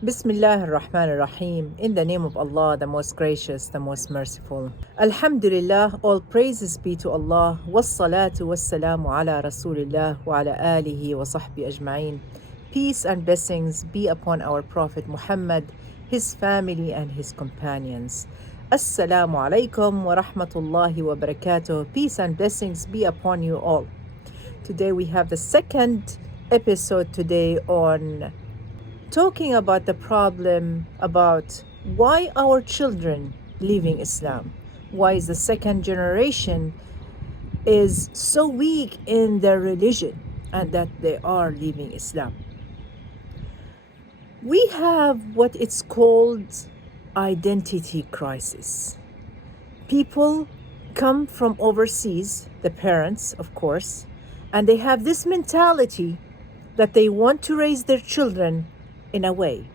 Bismillah ar-Rahman ar-Rahim. In the name of Allah, the most gracious, the most merciful. Alhamdulillah, all praises be to Allah. Wassalatu wassalamu ala Rasulillah wa ala alihi wa sahbihi ajma'in. Peace and blessings be upon our Prophet Muhammad, his family and his companions. Assalamu alaikum wa rahmatullahi wa barakatuh. Peace and blessings be upon you all. Today we have the second episode today on talking about the problem about why our children leaving Islam. Why is the second generation is so weak in their religion and that they are leaving Islam. We have what it's called identity crisis. People come from overseas, the parents, of course, and they have this mentality that they want to raise their children in a way.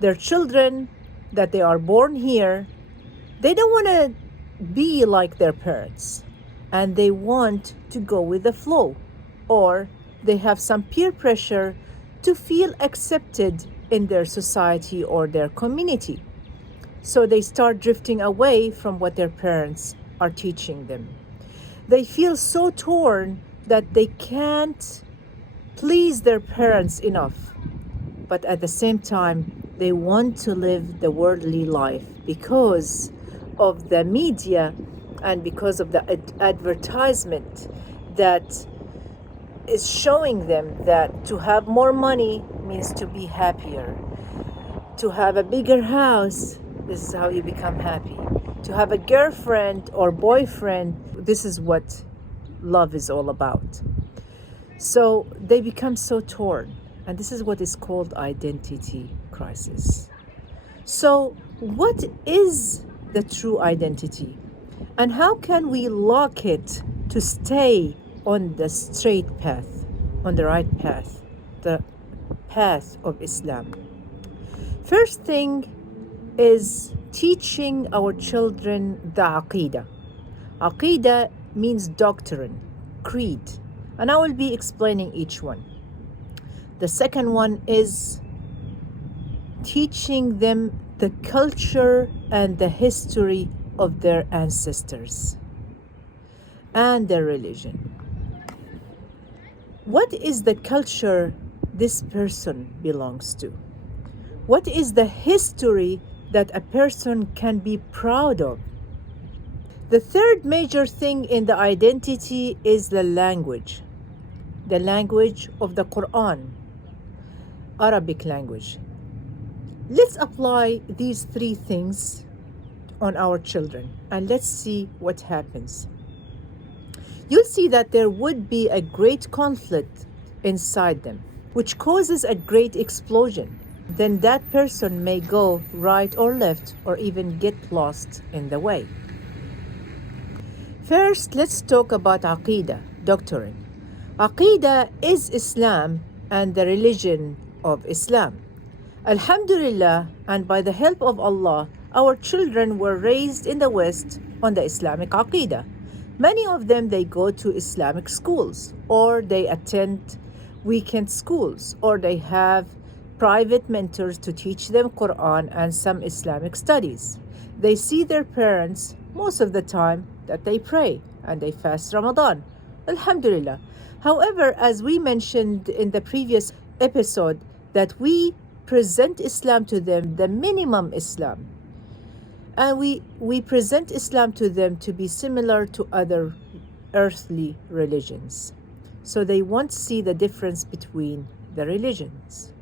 Their children that they are born here, they don't want to be like their parents and they want to go with the flow, or they have some peer pressure to feel accepted in their society or their community. So they start drifting away from what their parents are teaching them. They feel so torn that they can't please their parents enough. But at the same time, they want to live the worldly life because of the media and because of the advertisement that is showing them that to have more money means to be happier. To have a bigger house, this is how you become happy. To have a girlfriend or boyfriend, this is what love is all about. So they become so torn. And this is what is called identity crisis. So what is the true identity? And how can we lock it to stay on the straight path, on the right path, the path of Islam? First thing is teaching our children the Aqidah. Aqidah means doctrine, creed, and I will be explaining each one. The second one is teaching them the culture and the history of their ancestors and their religion. What is the culture this person belongs to? What is the history that a person can be proud of? The third major thing in the identity is the language of the Quran, Arabic language. Let's apply these three things on our children and let's see what happens. You'll see that there would be a great conflict inside them, which causes a great explosion. Then that person may go right or left or even get lost in the way. First, let's talk about Aqidah, doctrine. Aqidah is Islam and the religion of Islam. Alhamdulillah, and by the help of Allah, our children were raised in the West on the Islamic Aqidah. Many of them, they go to Islamic schools, or they attend weekend schools, or they have private mentors to teach them Quran and some Islamic studies. They see their parents most of the time that they pray and they fast Ramadan. Alhamdulillah. However, as we mentioned in the previous episode, that we present Islam to them, the minimum Islam. And we present Islam to them to be similar to other earthly religions. So they won't see the difference between the religions.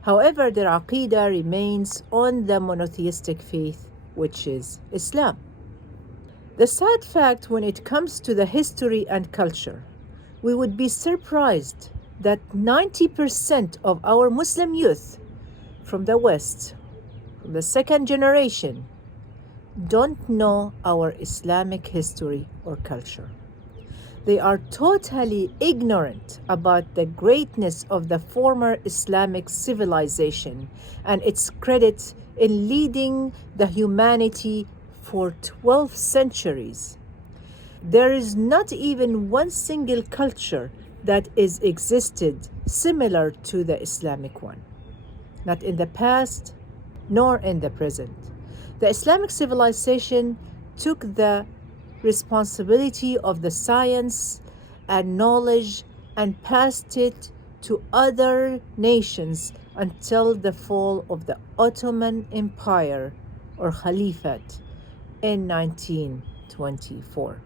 However, their Aqidah remains on the monotheistic faith, which is Islam. The sad fact when it comes to the history and culture, we would be surprised that 90% of our Muslim youth from the West, from the second generation, don't know our Islamic history or culture. They are totally ignorant about the greatness of the former Islamic civilization and its credit in leading the humanity for 12 centuries. There is not even one single culture that is existed similar to the Islamic one. not in the past nor in the present. The Islamic civilization took the responsibility of the science and knowledge and passed it to other nations until the fall of the Ottoman Empire or Caliphate in 1924.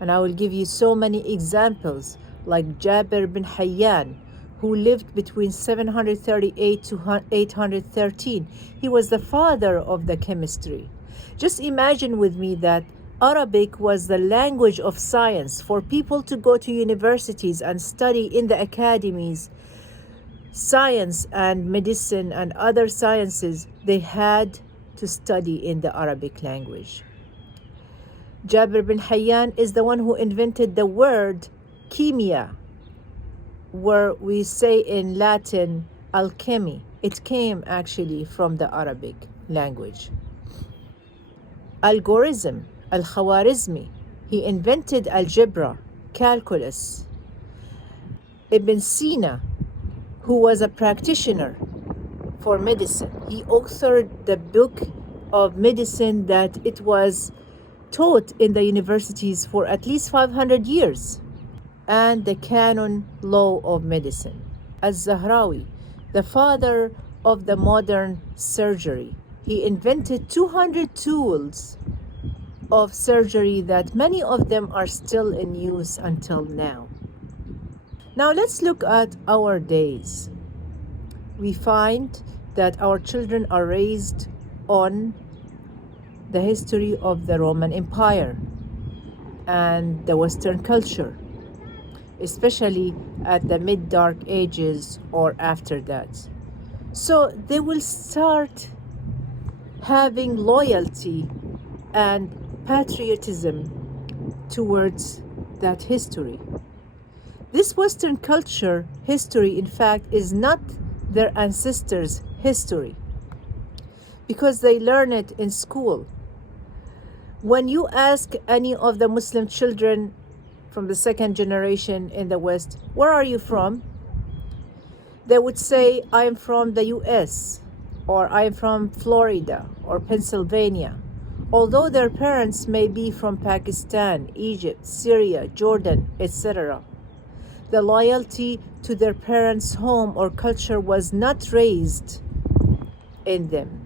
And I will give you so many examples, like Jabir bin Hayyan, who lived between 738 to 813. He was the father of the chemistry. Just imagine with me that Arabic was the language of science. For people to go to universities and study in the academies, science and medicine and other sciences, they had to study in the Arabic language. Jabir bin Hayyan is the one who invented the word chemia, where we say in Latin alchemy. It came actually from the Arabic language. Algorithm, al-Khwarizmi, he invented algebra, calculus. Ibn Sina, who was a practitioner for medicine, he authored the book of medicine that it was taught in the universities for at least 500 years, and the canon law of medicine. Az-Zahrawi, the father of the modern surgery, he invented 200 tools of surgery that many of them are still in use until now. Now let's look at our days. We find that our children are raised on the history of the Roman Empire and the Western culture, especially at the mid-dark ages or after that. So they will start having loyalty and patriotism towards that history. This Western culture history, in fact, is not their ancestors' history because they learn it in school. When you ask any of the Muslim children from the second generation in the West, where are you from? They would say, I am from the US, or I am from Florida or Pennsylvania, although their parents may be from Pakistan, Egypt, Syria, Jordan, etc. The loyalty to their parents' home or culture was not raised in them,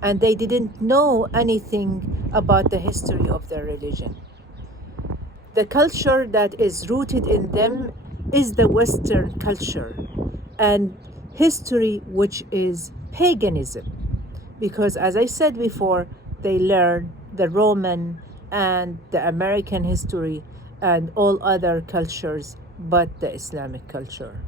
and they didn't know anything about the history of their religion. The culture that is rooted in them is the Western culture and history, which is paganism, because as I said before, they learn the Roman and the American history and all other cultures but the Islamic culture.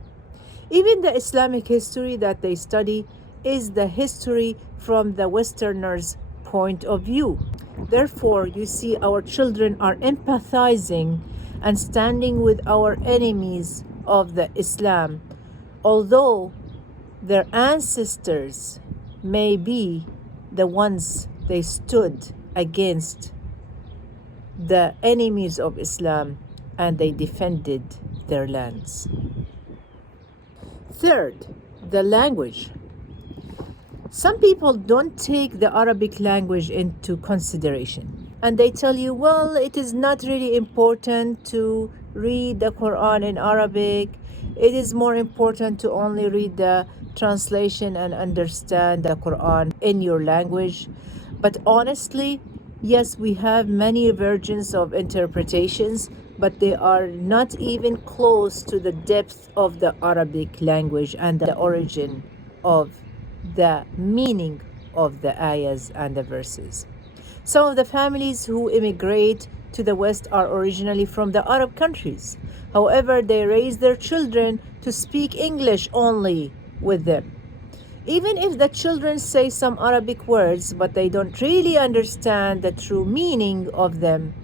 Even the Islamic history that they study is the history from the Westerners' point of view. Therefore, you see, our children are empathizing and standing with our enemies of the Islam, although their ancestors may be the ones they stood against the enemies of Islam and they defended their lands. Third, the language. Some people don't take the Arabic language into consideration, and they tell you, well, it is not really important to read the Quran in Arabic. It is more important to only read the translation and understand the Quran in your language. But honestly, yes, we have many versions of interpretations, but they are not even close to the depth of the Arabic language and the origin of the meaning of the ayahs and the verses. Some of the families who immigrate to the West are originally from the Arab countries. However, they raise their children to speak English only with them. Even if the children say some Arabic words, but they don't really understand the true meaning of them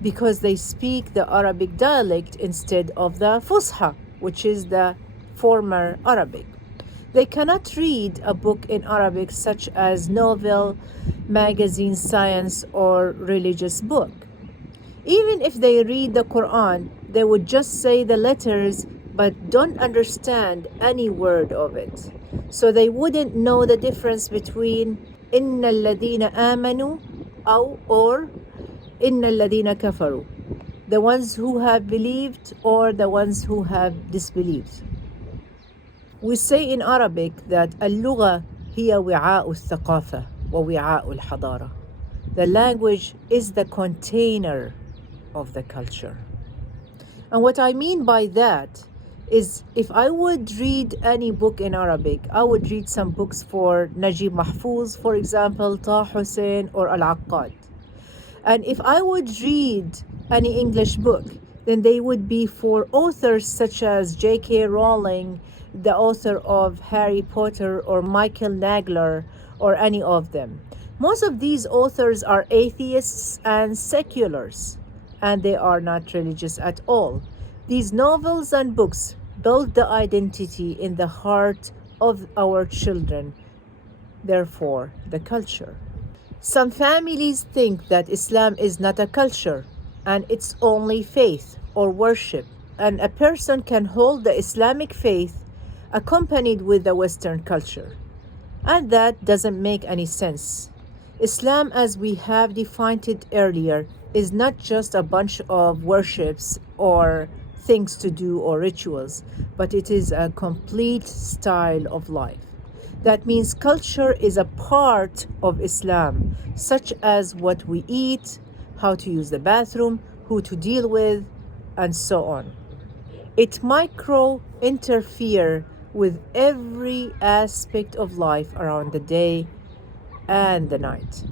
because they speak the Arabic dialect instead of the Fusha, which is the former Arabic. They cannot read a book in Arabic such as novel, magazine, science, or religious book. Even if they read the Quran, they would just say the letters but don't understand any word of it. So they wouldn't know the difference between إن الذين آمنوا or إن الذين كفروا, the ones who have believed or the ones who have disbelieved. We say in Arabic that اللغة هي وعاء الثقافة ووعاء الحضارة. The language is the container of the culture. And what I mean by that is, if I would read any book in Arabic, I would read some books for Najib Mahfouz, for example, Taha Hussein or Al-Aqad. And if I would read any English book, then they would be for authors such as J.K. Rowling, the author of Harry Potter, or Michael Nagler, or any of them. Most of these authors are atheists and seculars, and they are not religious at all. These novels and books build the identity in the heart of our children, therefore the culture. Some families think that Islam is not a culture and it's only faith or worship, and a person can hold the Islamic faith accompanied with the Western culture. And that doesn't make any sense. Islam, as we have defined it earlier, is not just a bunch of worships or things to do or rituals, but it is a complete style of life. That means culture is a part of Islam, such as what we eat, how to use the bathroom, who to deal with, and so on. It micro-interferes with every aspect of life around the day and the night.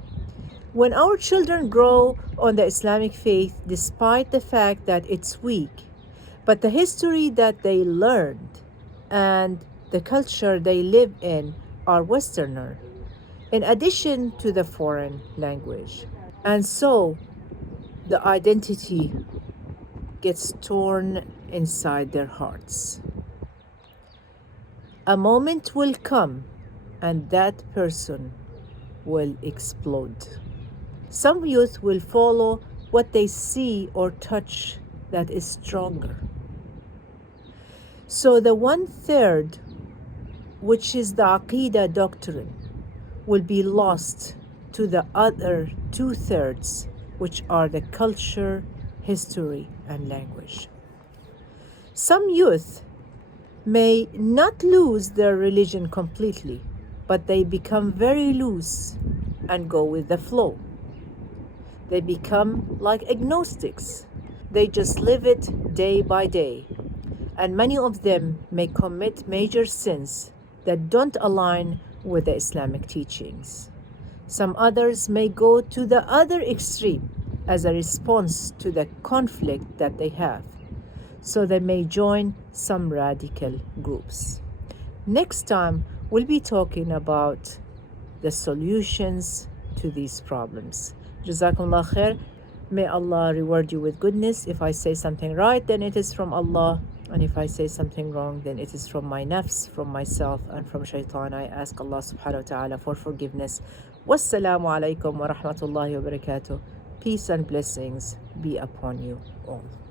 When our children grow on the Islamic faith, despite the fact that it's weak, but the history that they learned and the culture they live in are Westerner, in addition to the foreign language. And so the identity gets torn inside their hearts. A moment will come and that person will explode. Some youth will follow what they see or touch that is stronger. So the 1/3, which is the Aqidah doctrine, will be lost to the other 2/3, which are the culture, history, and language. Some youth may not lose their religion completely, but they become very loose and go with the flow. They become like agnostics. They just live it day by day. And many of them may commit major sins that don't align with the Islamic teachings. Some others may go to the other extreme as a response to the conflict that they have. So they may join some radical groups. Next time, we'll be talking about the solutions to these problems. Jazakumullah khair. May Allah reward you with goodness. If I say something right, then it is from Allah. And if I say something wrong, then it is from my nafs, from myself, and from shaitan. I ask Allah subhanahu wa ta'ala for forgiveness. Wassalamu alaikum wa rahmatullahi wa barakatuh. Peace and blessings be upon you all.